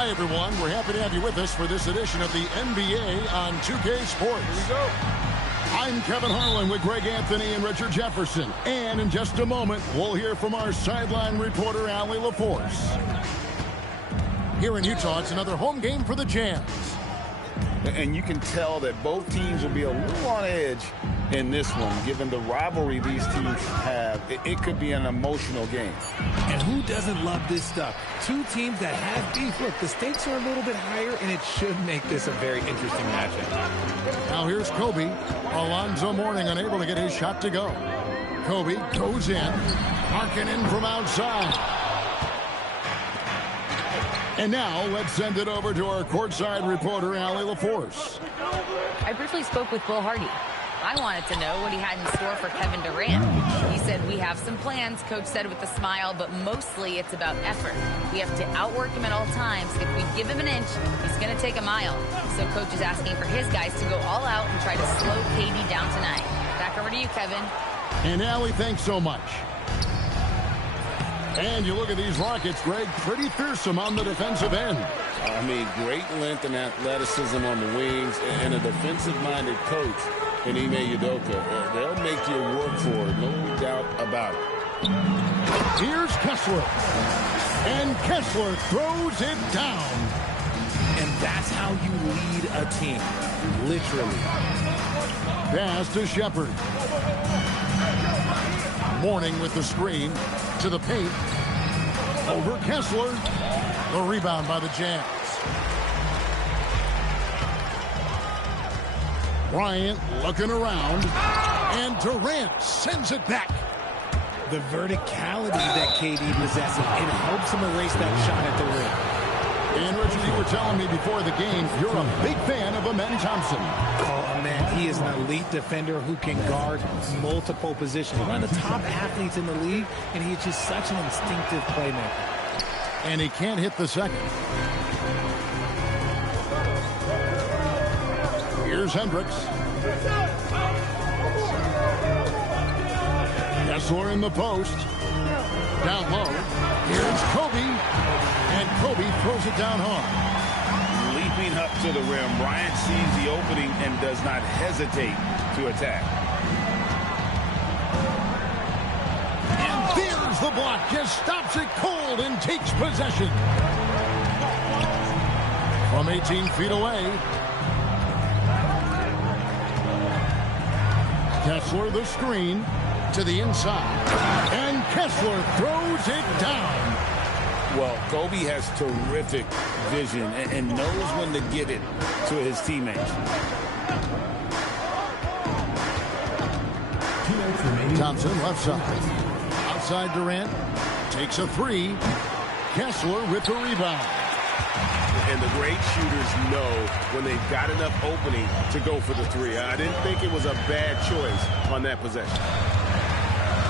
Hi, everyone. We're happy to have you with us for this edition of the NBA on 2K Sports. Here we go. I'm Kevin Harlan with Greg Anthony and Richard Jefferson. And in just a moment, we'll hear from our sideline reporter, Allie LaForce. Here in Utah, it's another home game for the Jazz. And you can tell that both teams will be a little on edge in this one, given the rivalry these teams have. It could be an emotional game. And who doesn't love this stuff? Two teams that have beef. Look, the stakes are a little bit higher, and it should make this a very interesting matchup. Now here's Kobe. Alonzo Mourning unable to get his shot to go. Kobe goes in. Markkanen from outside. And now let's send it over to our courtside reporter, Allie LaForce. I briefly spoke with Will Hardy. I wanted to know what he had in store for Kevin Durant. He said, we have some plans, Coach said with a smile, but mostly it's about effort. We have to outwork him at all times. If we give him an inch, he's going to take a mile. So Coach is asking for his guys to go all out and try to slow KD down tonight. Back over to you, Kevin. And Allie, thanks so much. And you look at these Rockets, Greg, pretty fearsome on the defensive end. I mean, great length and athleticism on the wings, and a defensive-minded coach in Ime Udoka. They'll make you work for it, no doubt about it. Here's Kessler. And Kessler throws it down. And that's how you lead a team, literally. Pass to Shepard. Mourning with the screen to the paint. Over Kessler. The rebound by the Jazz. Bryant looking around. And Durant sends it back. The verticality that KD possesses, it helps him erase that shot at the rim. And Richard, you were telling me before the game, you're a big fan of Amen Thompson. Oh, man, he is an elite defender who can guard multiple positions. One of the top athletes in the league, and he's just such an instinctive playmaker. And he can't hit the second. Here's Hendricks. Kessler in the post. Down low. Here's Kobe. And Kobe throws it down hard. Leaping up to the rim, Bryant sees the opening and does not hesitate to attack. And there's the block. Just stops it cold and takes possession. From 18 feet away. Kessler the screen to the inside. And Kessler throws it down. Well, Kobe has terrific vision and knows when to get it to his teammates. Thompson left side. Outside Durant. Takes a three. Kessler with the rebound. And the great shooters know when they've got enough opening to go for the three. I didn't think it was a bad choice on that possession.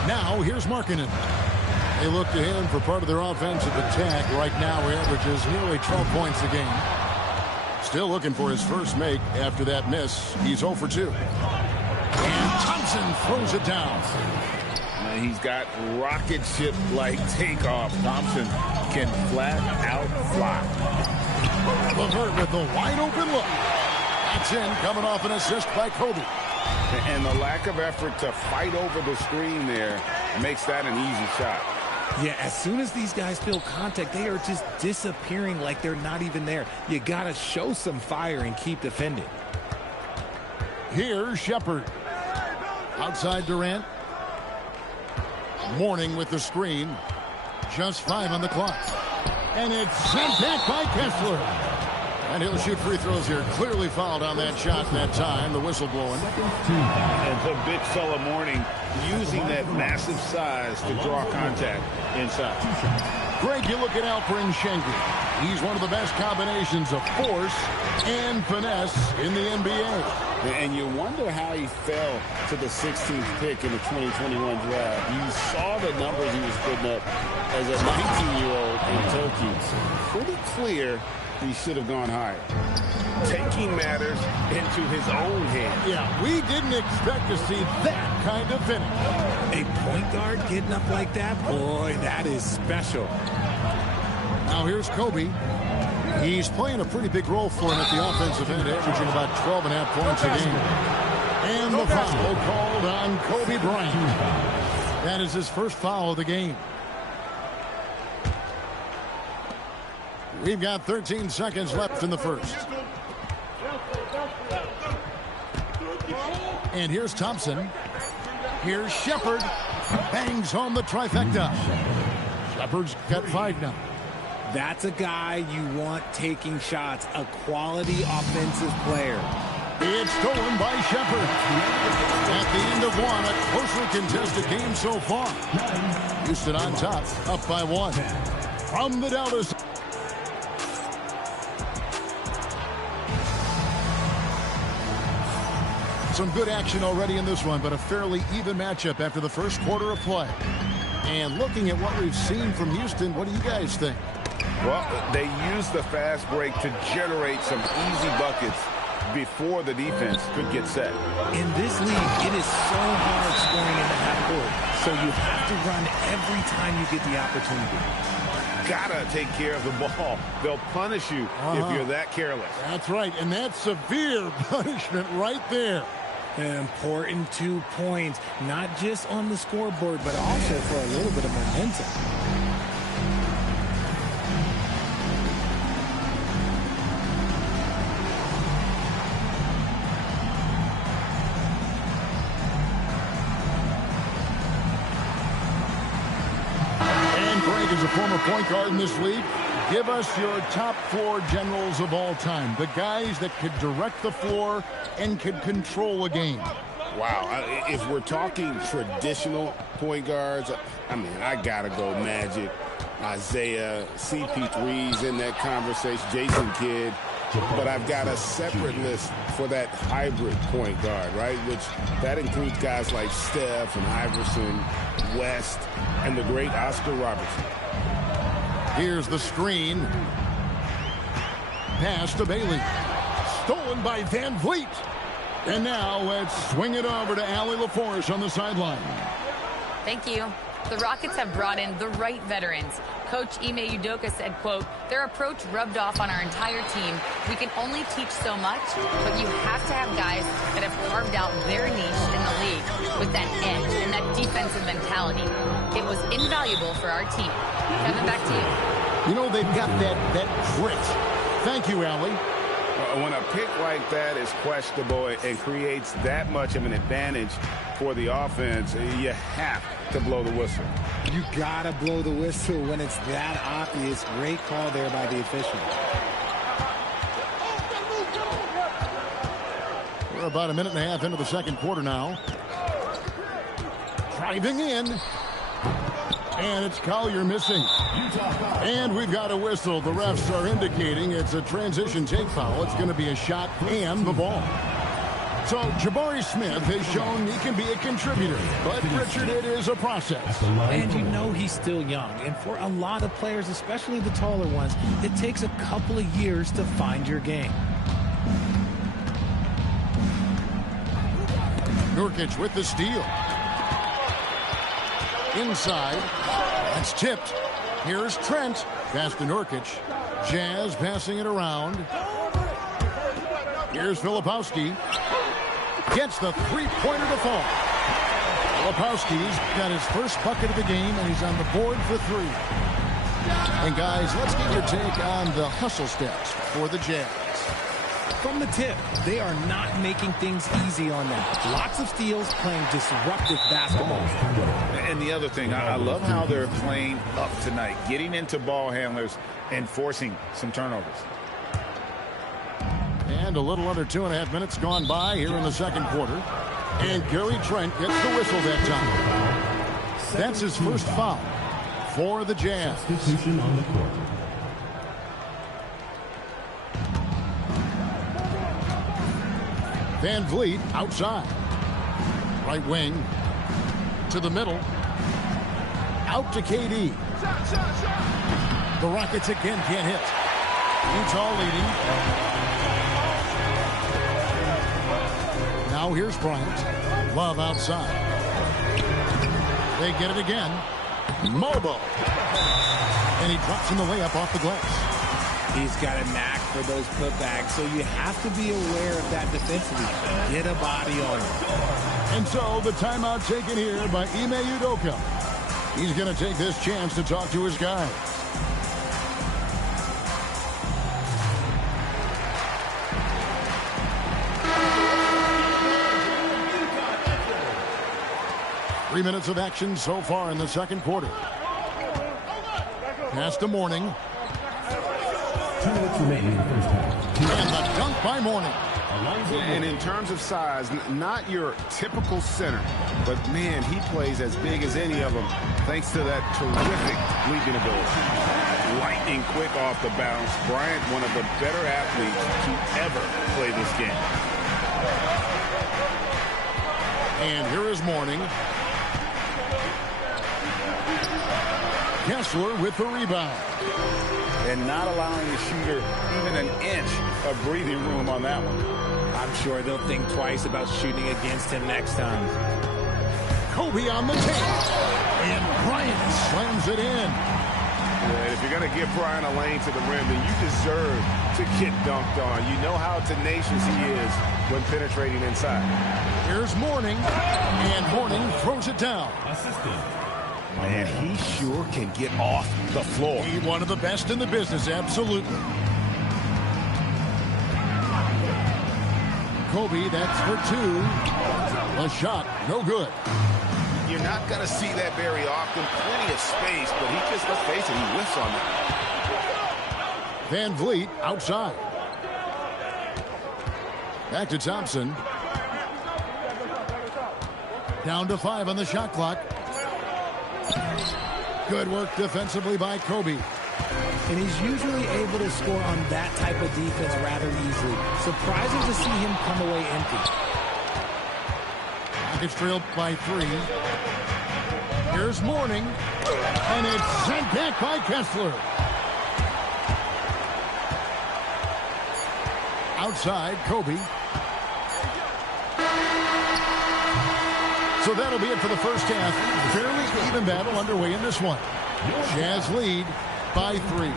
Now here's Markkanen. They look to him for part of their offensive attack. Right now, he averages nearly 12 points a game. Still looking for his first make after that miss. He's 0 for 2. And Thompson throws it down. He's got rocket ship-like takeoff. Thompson can flat out fly. LeVert with the wide open look. That's in, coming off an assist by Kobe. And the lack of effort to fight over the screen there makes that an easy shot. Yeah, as soon as these guys feel contact, they are just disappearing like they're not even there. You got to show some fire and keep defending. Here's Shepard. Outside Durant. Mourning with the screen. Just 5 on the clock. And it's sent back by Kessler. And he'll shoot free throws here. Clearly fouled on that shot that time. The whistle blowing. And the big fella Mourning using that massive size to draw contact inside. Greg, you look at Alperen Sengun. He's one of the best combinations of force and finesse in the NBA. And you wonder how he fell to the 16th pick in the 2021 draft. You saw the numbers he was putting up as a 19-year-old in Turkey. Pretty clear he should have gone higher. Taking matters into his own hands. Yeah, we didn't expect to see that kind of finish. A point guard getting up like that, boy, that is special. Now here's Kobe. He's playing a pretty big role for him at the offensive end, averaging about 12.5 points a game. And the foul called on Kobe Bryant. That is his first foul of the game. We've got 13 seconds left in the first. And here's Thompson. Here's Shepherd. Bangs home the trifecta. Shepherd's got 5 now. That's a guy you want taking shots, a quality offensive player. It's stolen by Shepherd. At the end of one, a closely contested game so far. Houston on top, up by 1. From the Dallas. Some good action already in this one, but a fairly even matchup after the first quarter of play. And looking at what we've seen from Houston, what do you guys think? Well, they used the fast break to generate some easy buckets before the defense could get set. In this league, it is so hard scoring in the half court, so you have to run every time you get the opportunity. Gotta take care of the ball. They'll punish you if you're that careless. That's right, and that's severe punishment right there. An important 2 points, not just on the scoreboard, but also for a little bit of momentum. As a former point guard in this league, give us your top 4 generals of all time. The guys that could direct the floor and could control a game. Wow. If we're talking traditional point guards, I mean, I got to go Magic, Isaiah, CP3's in that conversation, Jason Kidd. But I've got a separate list for that hybrid point guard, right? Which that includes guys like Steph and Iverson, West, and the great Oscar Robertson. Here's the screen. Pass to Bailey. Stolen by Van Vliet. And now let's swing it over to Allie LaForce on the sideline. Thank you. The Rockets have brought in the right veterans. Coach Ime Udoka said, quote, their approach rubbed off on our entire team. We can only teach so much, but you have to have guys that have carved out their niche in the league with that edge and that defensive mentality. It was invaluable for our team. Kevin, back to you. You know, they've got that grit. Thank you, Allie. When a pick like that is questionable and creates that much of an advantage for the offense, you have to blow the whistle. You gotta blow the whistle when it's that obvious. Great call there by the official. We're about a minute and a half into the second quarter now. Driving in. And it's Collier missing. And we've got a whistle. The refs are indicating it's a transition take foul. It's going to be a shot and the ball. So Jabari Smith has shown he can be a contributor. But, Richard, it is a process. And you know he's still young. And for a lot of players, especially the taller ones, it takes a couple of years to find your game. Nurkic with the steal. Inside. That's tipped. Here's Trent. Pass to Nurkic. Jazz passing it around. Here's Filipowski. Gets the three-pointer to fall. Filipowski's got his first bucket of the game, and he's on the board for 3. And, guys, let's get your take on the hustle stats for the Jazz. From the tip, they are not making things easy on them. Lots of steals, playing disruptive basketball. And the other thing, I love how they're playing up tonight, getting into ball handlers and forcing some turnovers. And a little under 2.5 minutes gone by here in the second quarter. And Gary Trent gets the whistle that time. That's his first foul for the Jazz. Substitution on the court. Van Vliet outside. Right wing to the middle. Out to KD. The Rockets again can't hit. Utah leading. Now here's Bryant. Love outside. They get it again. Mobo. And he drops in the layup off the glass. He's got a knack for those putbacks, so you have to be aware of that defensively. Get a body on him. And so the timeout taken here by Ime Udoka. He's going to take this chance to talk to his guys. Three minutes of action so far in the second quarter. Pass to Mourning. 2 minutes remaining in the first half. And the dunk by Mourning. And in terms of size, not your typical center, but man, he plays as big as any of them thanks to that terrific leaping ability. Lightning quick off the bounce. Bryant, one of the better athletes to ever play this game. And here is Mourning. Kessler with the rebound. And not allowing the shooter even an inch of breathing room on that one. I'm sure they'll think twice about shooting against him next time. Kobe on the take. And Bryant slams it in. Yeah, if you're going to give Bryant a lane to the rim, then you deserve to get dunked on. You know how tenacious he is when penetrating inside. Here's Mourning. And Mourning throws it down. Assistant. Man, he sure can get off the floor. He's one of the best in the business, absolutely. Kobe, that's for two. A shot, no good. You're not going to see that very often. Plenty of space, but he just, let's face it, he whiffs on that. Van Vliet outside. Back to Thompson. Down to 5 on the shot clock. Good work defensively by Kobe. And he's usually able to score on that type of defense rather easily. Surprising to see him come away empty. It's trailed by 3. Here's Mourning. And it's sent back by Kessler. Outside, Kobe. So that'll be it for the first half. Fairly even battle underway in this one. Jazz lead by 3.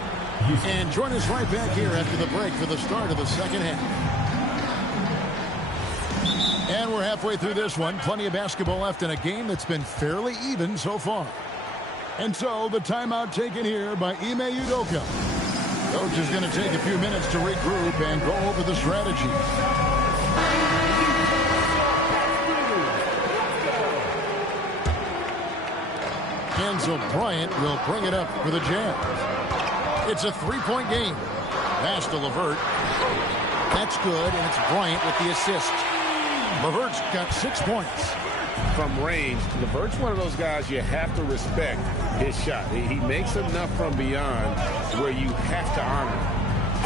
And join us right back here after the break for the start of the second half. And we're halfway through this one. Plenty of basketball left in a game that's been fairly even so far. And so the timeout taken here by Ime Udoka. Coach is going to take a few minutes to regroup and go over the strategy. And so Bryant will bring it up for the Jazz. It's a 3-point game. Pass to LeVert. That's good, and it's Bryant with the assist. LeVert's got 6 points. From range, LeVert's one of those guys you have to respect his shot. He makes enough from beyond where you have to honor him.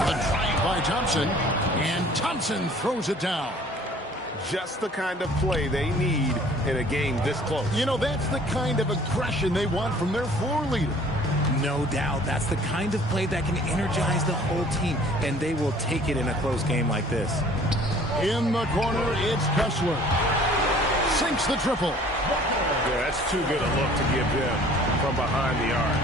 A drive by Thompson, and Thompson throws it down. Just the kind of play they need in a game this close. You know, that's the kind of aggression they want from their floor leader. No doubt. That's the kind of play that can energize the whole team, and they will take it in a close game like this. In the corner, it's Kessler. Sinks the triple. Yeah, that's too good a look to give him from behind the arc.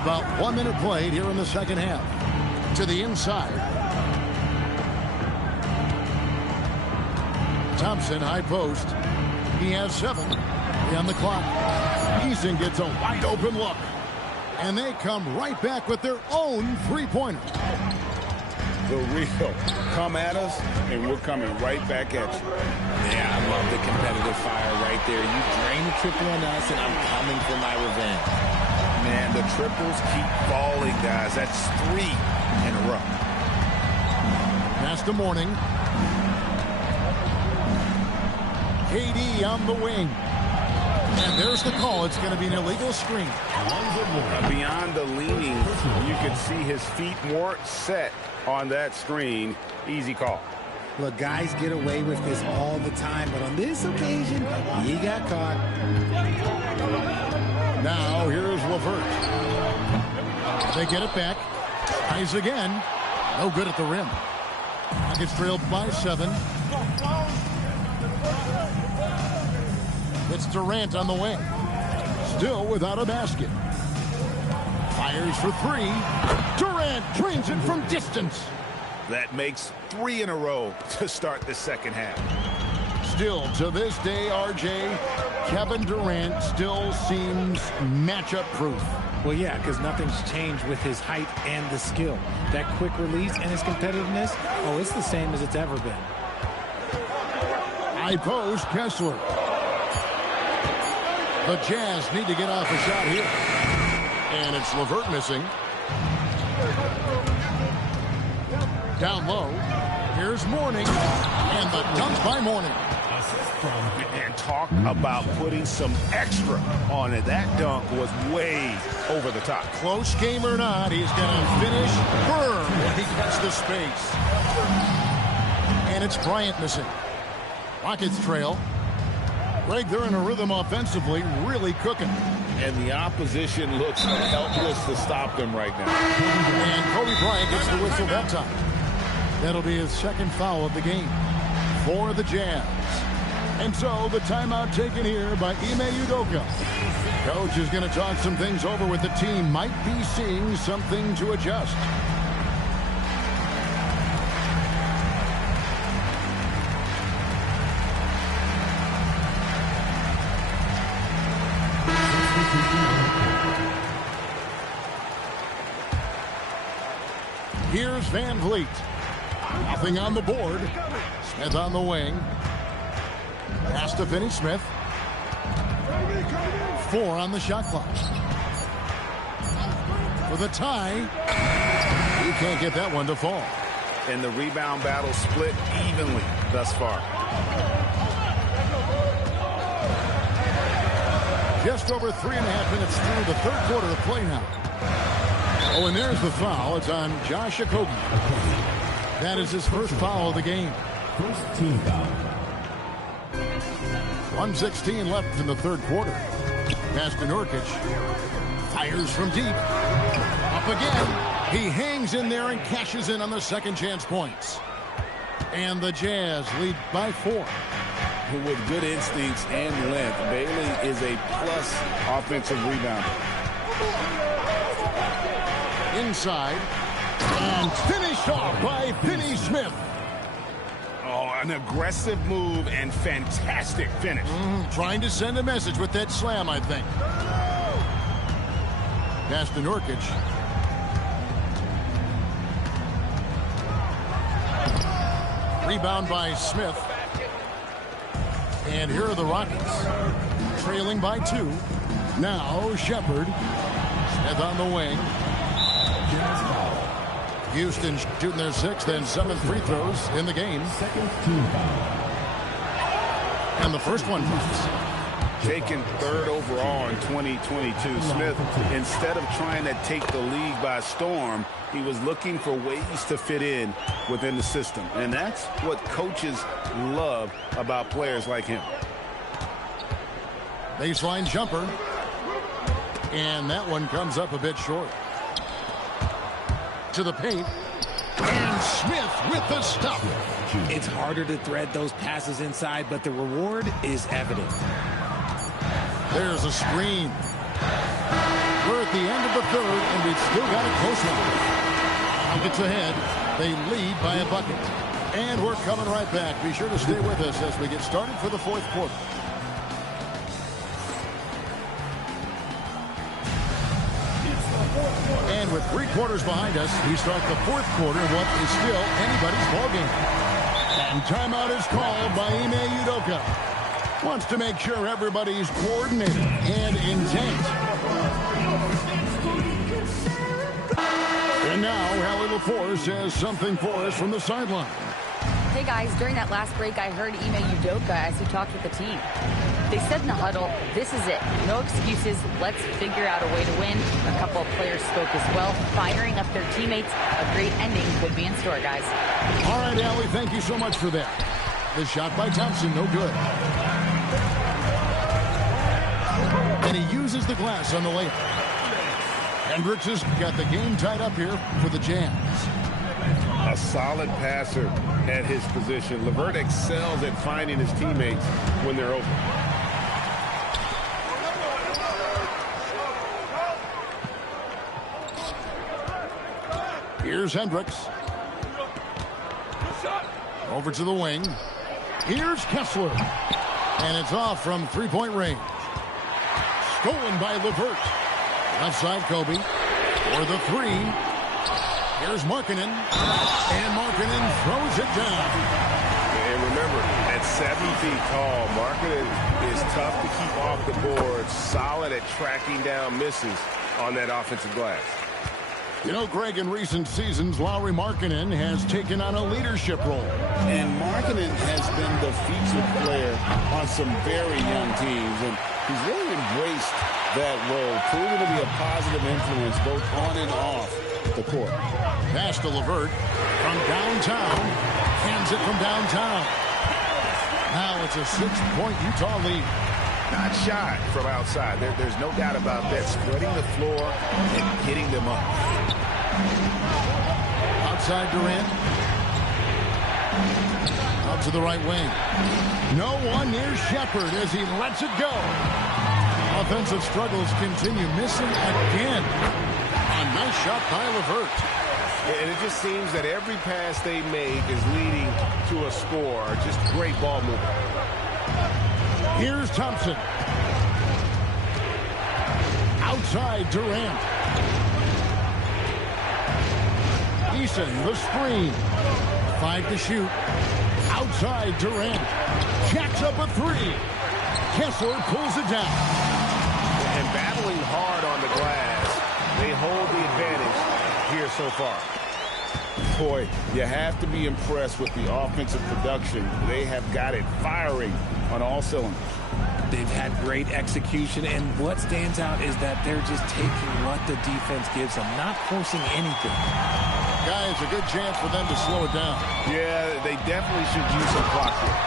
About 1 minute played here in the second half. To the inside. Thompson, high post. He has 7 on the clock. Eason gets a wide open look. And they come right back with their own three-pointer. The real come at us, and we're coming right back at you. Yeah, I love the competitive fire right there. You drain the triple on us, and I'm coming for my revenge. Man, the triples keep falling, guys. That's 3 in a row. Pass to Mourning. KD on the wing. And there's the call. It's going to be an illegal screen. Beyond the leaning, you can see his feet weren't set on that screen. Easy call. Look, guys get away with this all the time, but on this occasion, he got caught. Now, here's LeVert. They get it back. Tries again. No good at the rim. It's trailed by 7. It's Durant on the wing. Still without a basket. Fires for three. Durant drains it from distance. That makes 3 in a row to start the second half. Still to this day, RJ, Kevin Durant still seems matchup proof. Well, yeah, because nothing's changed with his height and the skill. That quick release and his competitiveness, oh, it's the same as it's ever been. High post, Kessler. The Jazz need to get off a shot here. And it's LeVert missing. Down low. Here's Mourning. And the dunk by Mourning. And talk about putting some extra on it. That dunk was way over the top. Close game or not, he's going to finish firm when he gets the space. And it's Bryant missing. Rockets trail. Greg, they're in a rhythm offensively, really cooking. And the opposition looks helpless to stop them right now. And Kobe Bryant gets the whistle that time. That'll be his second foul of the game for the Jazz. And so the timeout taken here by Ime Udoka. Coach is going to talk some things over with the team. Might be seeing something to adjust. Here's Van Vliet. Nothing on the board. Smith on the wing. Pass to Finney-Smith. 4 on the shot clock. For the tie. You can't get that one to fall. And the rebound battle split evenly thus far. Just over 3.5 minutes through the third quarter of play now. Oh, and there's the foul. It's on Josh Okogie. That is his first foul of the game. First team foul. 1:16 left in the third quarter. Pass to Nurkic. Fires from deep. Up again. He hangs in there and cashes in on the second chance points. And the Jazz lead by 4. With good instincts and length, Bailey is a plus offensive rebounder. Inside. And finished off by Finney-Smith. Oh, an aggressive move and fantastic finish. Trying to send a message with that slam, I think. Pass to Nurkic. Rebound by Smith. And here are the Rockets. Trailing by 2. Now Shepard. Smith on the wing. Houston shooting their 6th and 7th free throws in the game. Second team foul. And the first one comes. Taken 3rd overall in 2022, Smith, instead of trying to take the league by storm, he was looking for ways to fit in within the system. And that's what coaches love about players like him. Baseline jumper. And that one comes up a bit short. To the paint. And Smith with the stop. It's harder to thread those passes inside, but the reward is evident. There's a screen. We're at the end of the third, and we've still got a close one. Nuggets ahead. They lead by a bucket. And we're coming right back. Be sure to stay with us as we get started for the fourth quarter. And with 3 quarters behind us, we start the fourth quarter in what is still anybody's ballgame. And timeout is called by Ime Udoka. Wants to make sure everybody's coordinated and intent. And now, Hallie LaForce has something for us from the sideline. Hey guys, during that last break, I heard Ime Udoka as he talked with the team. They said in the huddle, this is it. No excuses. Let's figure out a way to win. A couple of players spoke as well, firing up their teammates. A great ending could be in store, guys. All right, Allie, thank you so much for that. The shot by Thompson, no good. And he uses the glass on the layup. Hendricks has got the game tied up here for the Jazz. A solid passer at his position. LeVert excels at finding his teammates when they're open. Here's Hendricks. Over to the wing. Here's Kessler. And it's off from three-point range. Stolen by LeVert. Left side, Kobe. For the three. Here's Markkanen. And Markkanen throws it down. And remember, at 7 feet tall, Markkanen is tough to keep off the board. Solid at tracking down misses on that offensive glass. You know, Greg, in recent seasons, Lauri Markkanen has taken on a leadership role. And Markkanen has been the featured player on some very young teams, and he's really embraced that role, proving to be a positive influence both on and off the court. Pass to LeVert from downtown. Hands it from downtown. Now it's a 6-point Utah lead. Not shy from outside. There's no doubt about that. Spreading the floor and getting them up. Outside Durant. Out to the right wing. No one near Shepherd as he lets it go. Offensive struggles continue. Missing again. A nice shot by LeVert. And it just seems that every pass they make is leading to a score. Just great ball movement. Here's Thompson. Outside Durant. Eason, the screen. 5 to shoot. Outside Durant. Jacks up a 3. Kessler pulls it down. And battling hard on the glass, they hold the advantage here so far. Boy, you have to be impressed with the offensive production. They have got it firing on all cylinders. They've had great execution, and what stands out is that they're just taking what the defense gives them, not forcing anything. Guys, a good chance for them to slow it down. Yeah, they definitely should use some clock here.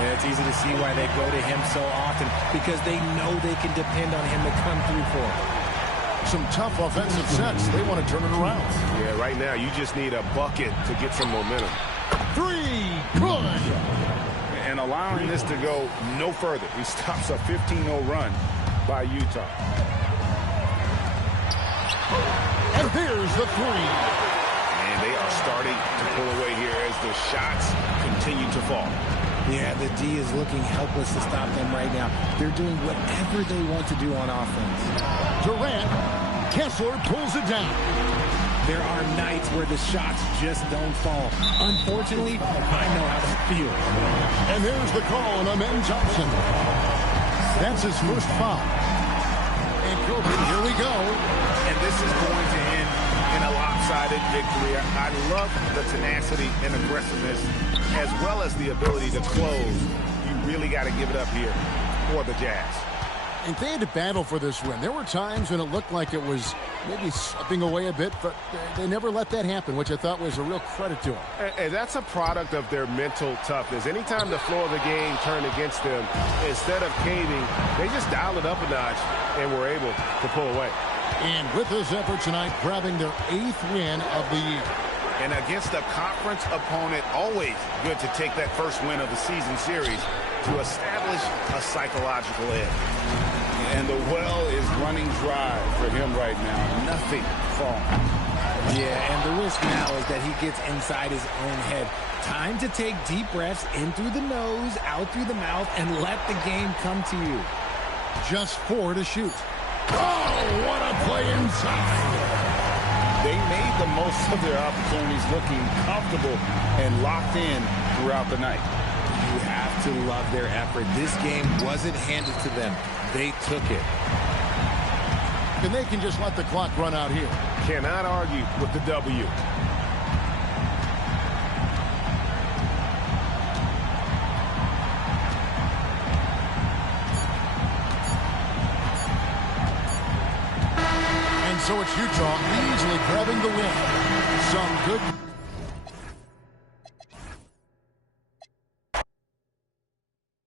Yeah, it's easy to see why they go to him so often, because they know they can depend on him to come through for them. Some tough offensive sets. They want to turn it around. Yeah, right now you just need a bucket to get some momentum. 3, good. And allowing this to go no further. He stops a 15-0 run by Utah. And there's the 3. And they are starting to pull away here as the shots continue to fall. Yeah, the D is looking helpless to stop them right now. They're doing whatever they want to do on offense. Durant. Kessler pulls it down. There are nights where the shots just don't fall. Unfortunately, I know how to feel. And there's the call on Amen Thompson. That's his first foul. And Kobe, here we go. And this is going to end in a lopsided victory. I love the tenacity and aggressiveness, as well as the ability to close. You really got to give it up here for the Jazz. And they had to battle for this win. There were times when it looked like it was maybe slipping away a bit, but they never let that happen, which I thought was a real credit to them. And that's a product of their mental toughness. Anytime the floor of the game turned against them, instead of caving, they just dialed it up a notch and were able to pull away. And with this effort tonight, grabbing their 8th win of the year. And against a conference opponent, always good to take that first win of the season series to establish a psychological edge. And the well is running dry for him right now. Nothing falling. Yeah, and the risk now is that he gets inside his own head. Time to take deep breaths in through the nose, out through the mouth, and let the game come to you. Just 4 to shoot. Oh, what a play inside. They made the most of their opportunities, looking comfortable and locked in throughout the night. You have to love their effort. This game wasn't handed to them. They took it. And they can just let the clock run out here. Cannot argue with the W. And so it's Utah easily grabbing the win. Some good